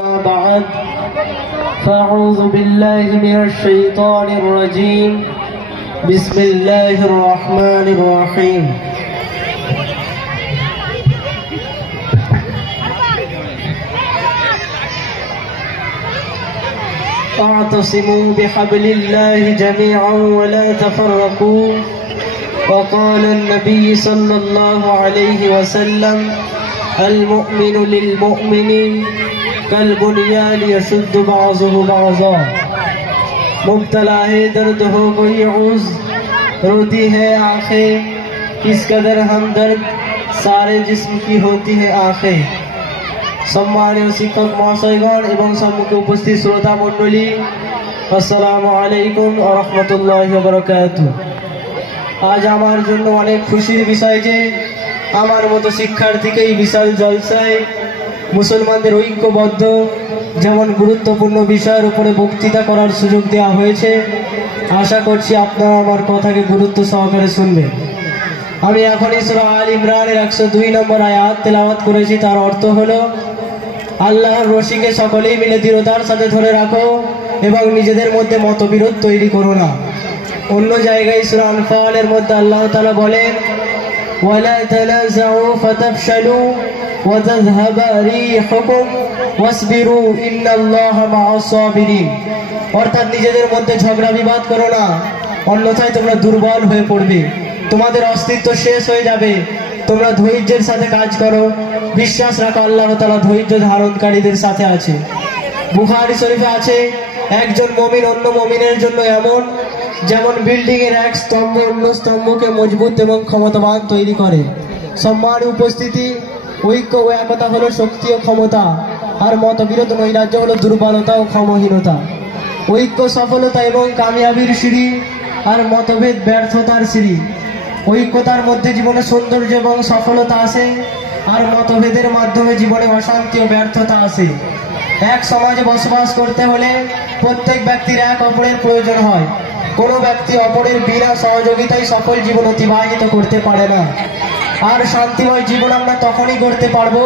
بعد فأعوذ بالله من الشيطان الرجيم بسم الله الرحمن الرحيم اعتصموا بحبل الله جميعا ولا تفرقوا وقال النبي صلى الله عليه وسلم المؤمن للمؤمن कल-बुनियान यशुद्ध बाज़ुहु बाज़ा। मुब्तला है दर्द हो कोई उज़, रोती है आँखें किस कदर हमदर्द, सारे जिस्म की होती है आँखें। सम्मानित शिक्षक महाशयगण एवं सम्मुखे उपस्थित श्रोता मंडली, अस्सलामु आलैकुम व रहमतुल्लाहि व बाराकातुहू। आज आमार जोन्नो अनेक खुशिर विषय जे आमार मतो शिक्षार्थीके এই বিশাল জলসায় মুসলমানদের ঐক্যবদ্ধ যেমন গুরুত্বপূর্ণ বিষয়ের উপরে বক্তৃতা করার সুযোগ দেওয়া হয়েছে। আশা করছি আপনারা আমার কথাকে গুরুত্ব সহকারে শুনবেন। আমি এখনই সূরা আল ইমরানের 102 নম্বর আয়াত তেলাওয়াত করেছি। তার অর্থ হলো, আল্লাহর রশিকে সকলেই মিলে দৃঢ়তার সাথে ধরে রাখো এবং নিজেদের মধ্যে মতবিরোধ তৈরি করো না। অন্য জায়গায় সূরা আনফালের মধ্যে আল্লাহ তাআলা বলেন, ওয়ালা তানাযাউ ফাতাফশালু وتذهب ريحكم واصبروا إن الله مع الصابرين। অর্থাৎ নিজেদের মধ্যে ঝগড়া বিবাদ করো না, অন্যথায় তোমরা দুর্বল হয়ে পড়বে, তোমাদের অস্তিত্ব শেষ হয়ে যাবে। তোমরা ধৈর্যের সাথে কাজ করো, বিশ্বাস রাখো আল্লাহ তাআলা ধৈর্য ধারণকারীদের সাথে আছে। বুখারী শরীফে আছে, একজন মুমিন অন্য মুমিনের জন্য এমন যেমন বিল্ডিং এর এক স্তম্ভ অন্য স্তম্ভকে মজবুত এবং ক্ষমতাবান তৈরি করে। সম্মানিত উপস্থিতি, ঐক্য ও একতা হলো শক্তি ও ক্ষমতা, আর মতবিরোধ নৈরাজ্য হলো দুর্বলতা ও ক্ষমহীনতা। ঐক্য সফলতা এবং কামিয়াবির সিঁড়ি, আর মতভেদ ব্যর্থতার সিঁড়ি। ঐক্যতার মধ্যে জীবনে সৌন্দর্য এবং সফলতা আসে, আর মতভেদের মাধ্যমে জীবনে অশান্তি ও ব্যর্থতা আসে। এক সমাজে বসবাস করতে হলে প্রত্যেক ব্যক্তির এক অপরের প্রয়োজন হয়। কোনো ব্যক্তি অপরের বিনা সহযোগিতায় সফল জীবন অতিবাহিত করতে পারে না। আর শান্তিময় জীবন আমরা তখনই করতে পারবো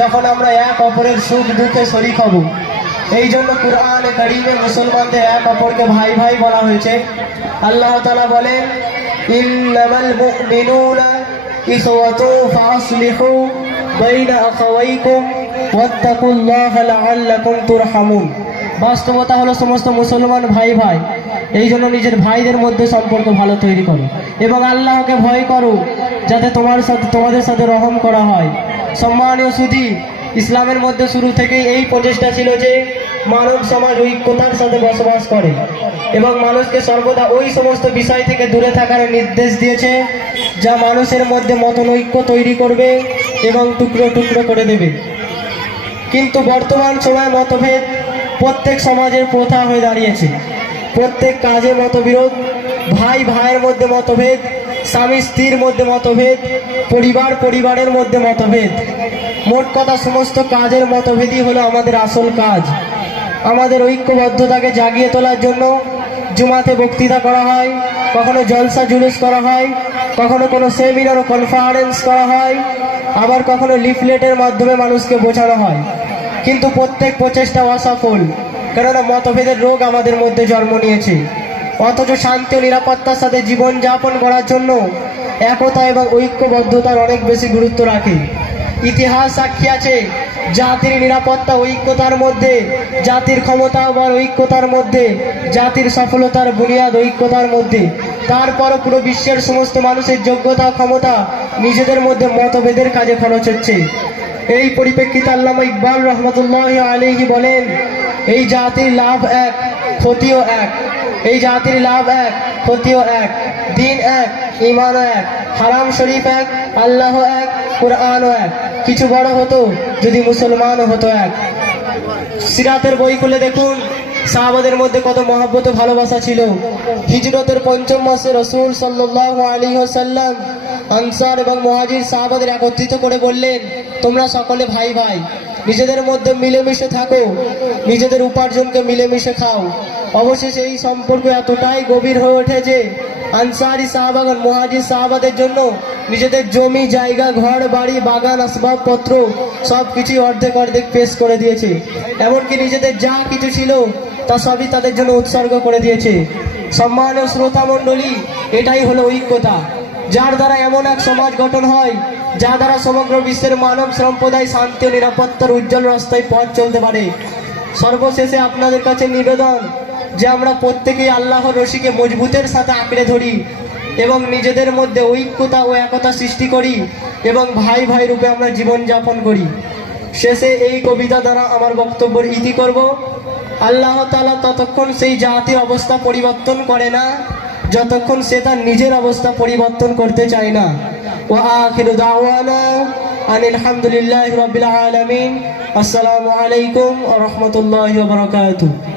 যখন আমরা এক অপরের সুখ দুঃখে শরীক হব। এই জন্য কুরআনে কারীমে মুসলমানদের এক অপরকে ভাই ভাই বলা হয়েছে। আল্লাহ তাআলা বলেন, ইন্নামাল মুমিনুনা ইখওয়াতু ফাসলিহু বাইনা আখাওয়াইকুম ওয়াত্তাকুল্লাহা লাআল্লাকুম তুরহামুন। বাস্তবতা হলো সমস্ত মুসলমান ভাই ভাই, এই জন্য নিজের ভাইদের মধ্যে সম্পর্ক ভালো তৈরি করো এবং আল্লাহকে ভয় করো যাতে তোমাদের সাথে রহম করা হয়। সম্মানীয় সুধী, ইসলামের মধ্যে শুরু থেকেই এই প্রচেষ্টা ছিল যে মানব সমাজ ঐক্যতার সাথে বসবাস করে এবং মানুষকে সর্বদা ওই সমস্ত বিষয় থেকে দূরে থাকার নির্দেশ দিয়েছে যা মানুষের মধ্যে মতনৈক্য তৈরি করবে এবং টুকরো টুকরো করে দেবে। কিন্তু বর্তমান সময়ে মতভেদ প্রত্যেক সমাজের প্রথা হয়ে দাঁড়িয়েছে। প্রত্যেক কাজে মতবিরোধ, ভাই ভাইয়ের মধ্যে মতভেদ, স্বামী স্ত্রীর মধ্যে মতভেদ, পরিবার পরিবারের মধ্যে মতভেদ। মোট কথা সমস্ত কাজের মতভেদই হলো আমাদের আসল কাজ। আমাদের ঐক্যবদ্ধতাকে জাগিয়ে তোলার জন্য জুমাতে বক্তৃতা করা হয়, কখনো জলসা জুলুস করা হয়, কখনো কোনো সেমিনার ও কনফারেন্স করা হয়, আবার কখনো লিফলেটের মাধ্যমে মানুষকে বোঝানো হয়। কিন্তু প্রত্যেক প্রচেষ্টা অসফল, কেননা মতভেদের রোগ আমাদের মধ্যে জন্ম নিয়েছে। অথচ শান্তি ও নিরাপত্তার সাথে জীবনযাপন করার জন্য একতা এবং ঐক্যবদ্ধতার অনেক বেশি গুরুত্ব রাখে। ইতিহাস সাক্ষী আছে, জাতির নিরাপত্তা ঐক্যতার মধ্যে, জাতির ক্ষমতা বা ঐক্যতার মধ্যে, জাতির সফলতার বুনিয়াদ ঐক্যতার মধ্যে। তারপরও পুরো বিশ্বের সমস্ত মানুষের যোগ্যতা ক্ষমতা নিজেদের মধ্যে মতভেদের কাজে খরচ হচ্ছে। এই পরিপ্রেক্ষিতে আল্লামা ইকবাল রহমতুল্লাহি আলাইহি বলেন, এই জাতির লাভ এক, ক্ষতিও এক। এই জাতির লাভ এক, ক্ষতিও এক। দিন এক, ঈমানও এক। হারাম শরীফ এক, আল্লাহ এক, কুরআনও এক। কিছু বড় হতো যদি মুসলমানও হতো এক। সিরাতের বই খুলে দেখুন, সাহাবাদের মধ্যে কত মহব্বত ও ভালোবাসা ছিল। হিজরতের ৫ম মাসে রাসূল সাল্লাল্লাহু আলাইহি ওয়াসাল্লাম আনসার এবং মুহাজির সাহাবাদের একত্রিত করে বললেন, তোমরা সকলে ভাই ভাই, নিজেদের মধ্যে মিলেমিশে থাকো, নিজেদের উপার্জনকে মিলেমিশে খাও। অবশেষে এই সম্পর্ক এতটাই গভীর হয়ে ওঠে যে আনসারি সাহাবাগণ মুহাজির সাহাবাদের জন্য নিজেদের জমি জায়গা ঘর বাড়ি বাগান আসবাবপত্র সবকিছু অর্ধেক অর্ধেক পেশ করে দিয়েছে। এমনকি নিজেদের যা কিছু ছিল তা সবই তাদের জন্য উৎসর্গ করে দিয়েছে। সম্মানীয় শ্রোতা মণ্ডলী, এটাই হলো ঐক্যতা, যার দ্বারা এমন এক সমাজ গঠন হয় যা দ্বারা সমগ্র বিশ্বের মানব সম্প্রদায় শান্তি ও নিরাপত্তার উজ্জ্বল রাস্তায় পথ চলতে পারে। সর্বশেষে আপনাদের কাছে নিবেদন যে আমরা প্রত্যেকেই আল্লাহর রশিকে মজবুতের সাথে আঁকড়ে ধরি এবং নিজেদের মধ্যে ঐক্যতা ও একতা সৃষ্টি করি এবং ভাই ভাই রূপে আমরা জীবন যাপন করি। শেষে এই কবিতা দ্বারা আমার বক্তব্যের ইতি করব। আল্লাহ তাআলা ততক্ষণ সেই জাতির অবস্থা পরিবর্তন করে না যতক্ষণ সে তার নিজের অবস্থা পরিবর্তন করতে চায় না। ওয়া আখিরু দাওয়ানা আনিল হামদুলিল্লাহি রাব্বিল আলামিন। আসসালামু আলাইকুম ওয়া রাহমাতুল্লাহি ওয়া বারাকাতুহু।